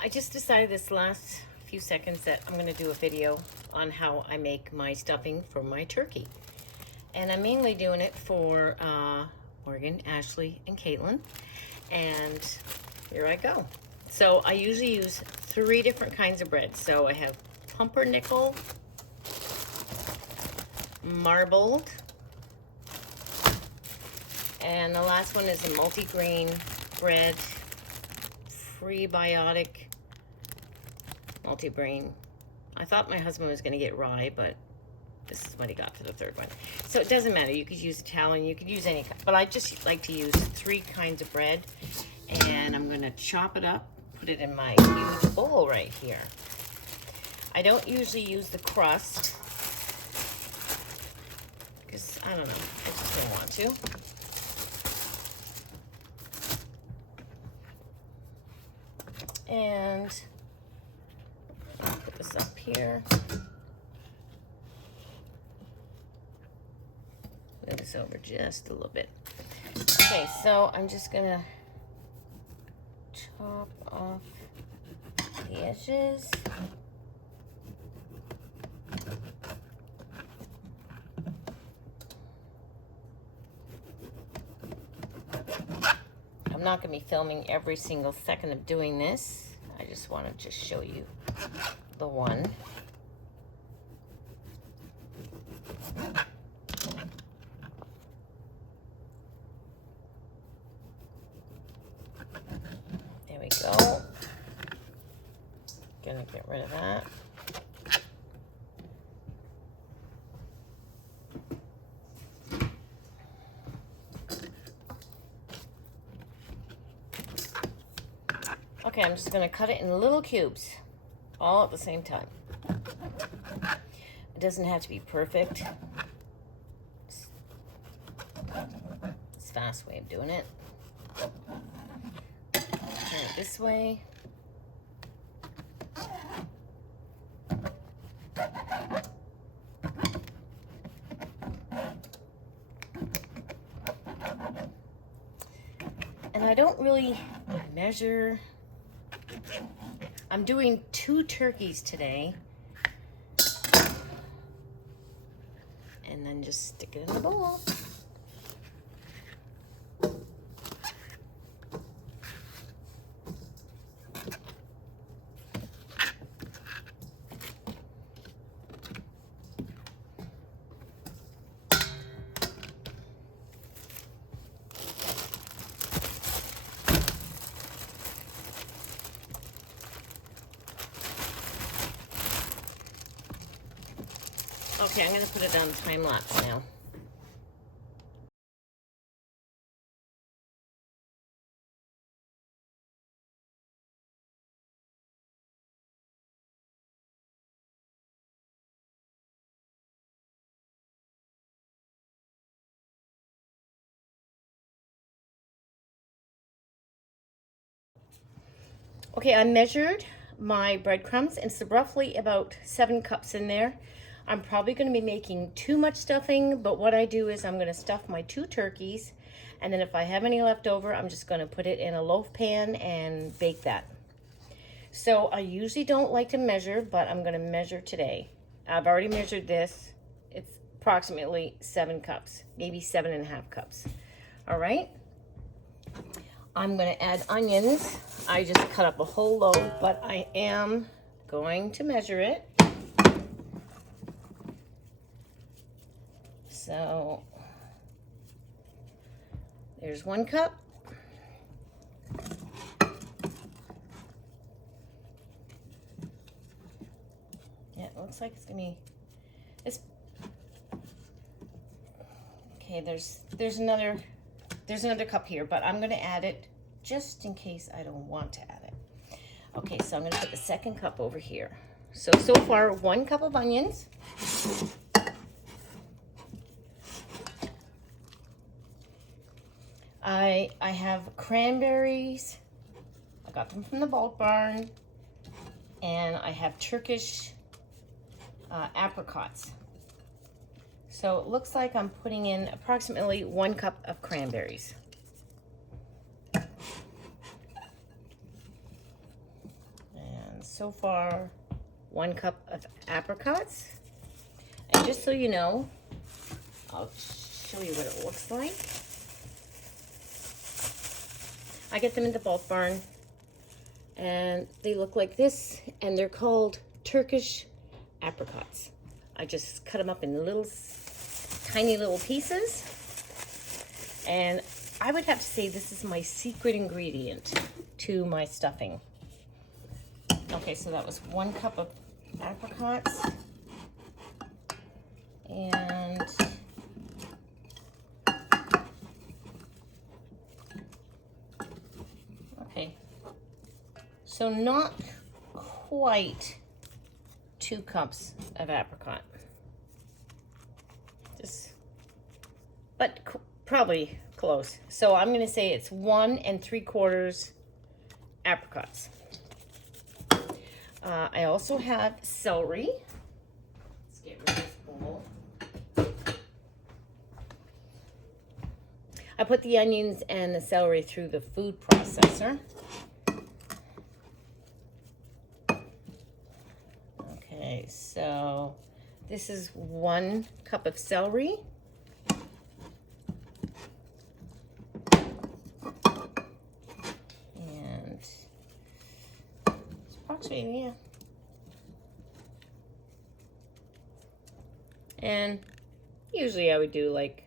I just decided this last few seconds that I'm going to do a video on how I make my stuffing for my turkey. And I'm mainly doing it for Morgan, Ashley, and Caitlin. And here I go. So I usually use 3 different kinds of bread. So I have pumpernickel, marbled, and the last one is a multi-grain bread, prebiotic multi-grain. I thought my husband was going to get rye, but this is what he got for the 3rd one. So it doesn't matter. You could use Italian, you could use any, but I just like to use 3 kinds of bread. And I'm going to chop it up, put it in my huge bowl right here. I don't usually use the crust because, I don't know, I just don't want to. And I'll put this up here. Move this over just a little bit. Okay, so I'm just gonna chop off the edges. I'm not going to be filming every single second of doing this. I just want to just show you the one. There we go. Gonna get rid of that. Okay, I'm just gonna cut it in little cubes, all at the same time. It doesn't have to be perfect. It's a fast way of doing it. Turn it this way. And I don't really measure. I'm doing 2 turkeys today. And then just stick it in the bowl. Okay, I'm going to put it on time lapse now. Okay, I measured my breadcrumbs, and it's roughly about 7 cups in there. I'm probably going to be making too much stuffing, but what I do is I'm going to stuff my 2 turkeys, and then if I have any left over, I'm just going to put it in a loaf pan and bake that. So I usually don't like to measure, but I'm going to measure today. I've already measured this. It's approximately 7 cups, maybe 7.5 cups. All right. I'm going to add onions. I just cut up a whole load, but I am going to measure it. So there's 1 cup. Yeah, it looks like it's gonna be. Okay. There's another cup here, but I'm gonna add it just in case I don't want to add it. Okay, so I'm gonna put the 2nd cup over here. So far 1 cup of onions. I have cranberries. I got them from the Bulk Barn. And I have Turkish apricots. So it looks like I'm putting in approximately 1 cup of cranberries. so far 1 cup of apricots. And just so you know, I'll show you what it looks like. I get them in the Bulk Barn, and they look like this, and they're called Turkish apricots. I just cut them up in little, tiny little pieces, and I would have to say this is my secret ingredient to my stuffing. Okay, so that was 1 cup of apricots, and okay, so not quite 2 cups of apricot, just, but probably close. So I'm going to say it's 1 3/4 apricots. I also have celery. Let's get rid of this bowl. I put the onions and the celery through the food processor. Okay, so this is 1 cup of celery. And it's approximately, yeah. And usually I would do like,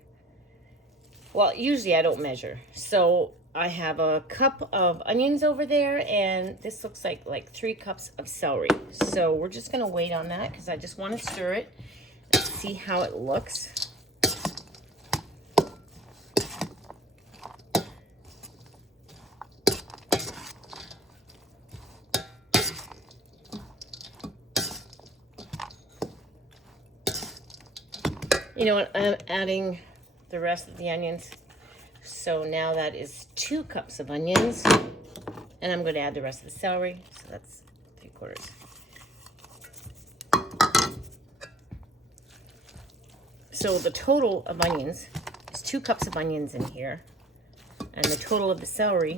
well, usually I don't measure. So I have a cup of onions over there, and this looks like 3 cups of celery. So we're just gonna wait on that because I just want to stir it and see how it looks. You know what, I'm adding the rest of the onions. So now that is 2 cups of onions, and I'm going to add the rest of the celery. So that's 3/4. So the total of onions is 2 cups of onions in here, and the total of the celery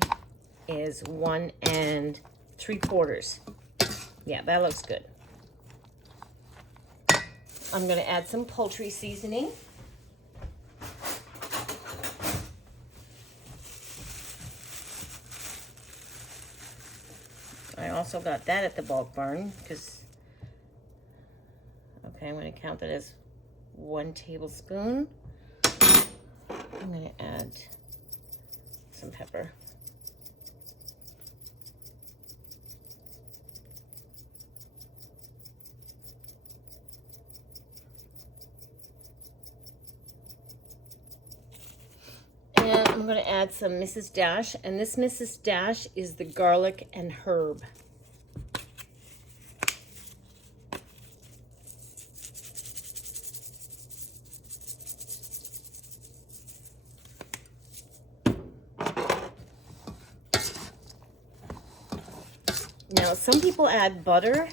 is 1 3/4. Yeah, that looks good. I'm going to add some poultry seasoning. I also got that at the Bulk Barn because, okay, I'm going to count that as 1 tablespoon. I'm going to add some pepper. And I'm going to add some Mrs. Dash, and this Mrs. Dash is the garlic and herb. Now, some people add butter,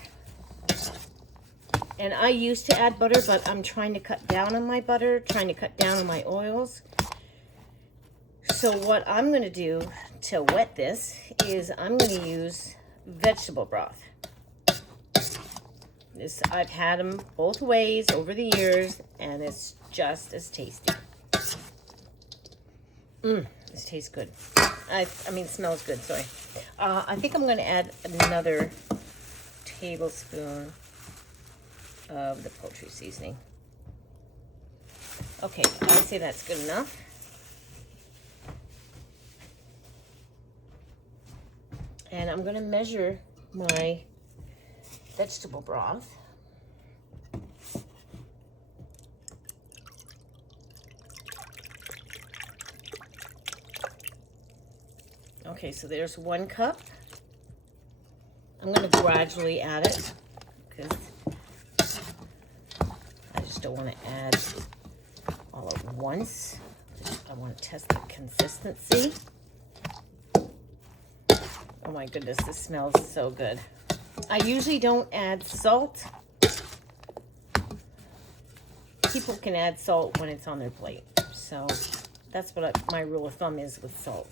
and I used to add butter, but I'm trying to cut down on my butter, trying to cut down on my oils. So what I'm going to do to wet this is I'm going to use vegetable broth. I've had them both ways over the years, and it's just as tasty. This tastes good. I mean, it smells good, sorry. I think I'm going to add another tablespoon of the poultry seasoning. Okay, I say that's good enough. And I'm going to measure my vegetable broth. Okay, so there's 1 cup. I'm going to gradually add it because I just don't want to add all at once. I want to test the consistency. Oh my goodness, this smells so good. I usually don't add salt. People can add salt when it's on their plate. So that's what my rule of thumb is with salt.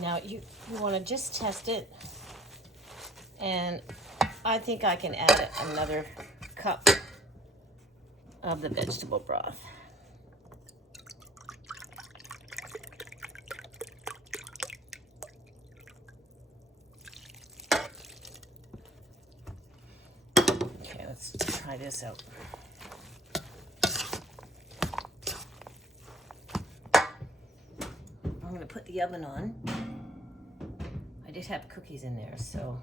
Now you want to just test it, and I think I can add another cup of the vegetable broth. Okay, let's try this out. I'm going to put the oven on. I did have cookies in there, so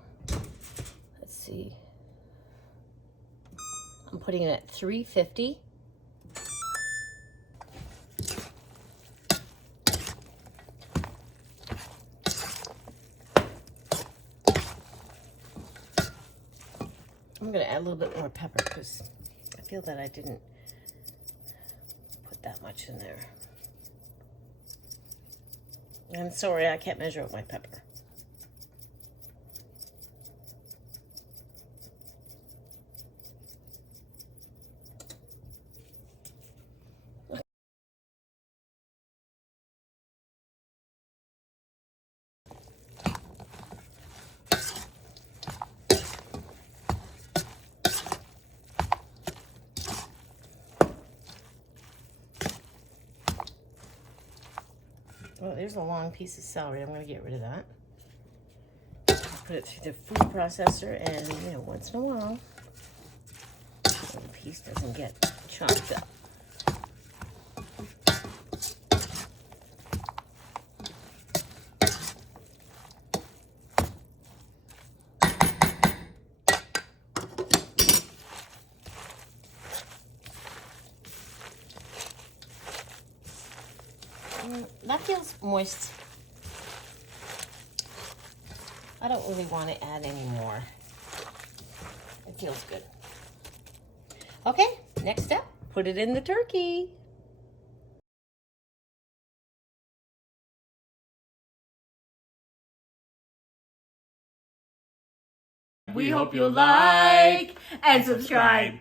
let's see. I'm putting it at 350. I'm going to add a little bit more pepper because I feel that I didn't put that much in there. I'm sorry, I can't measure out my pepper. Oh, there's a long piece of celery. I'm going to get rid of that. Put it through the food processor, and you know, once in a while, the piece doesn't get chopped up. That feels moist. I don't really want to add any more. It feels good. Okay, next step, put it in the turkey. We hope you like and subscribe.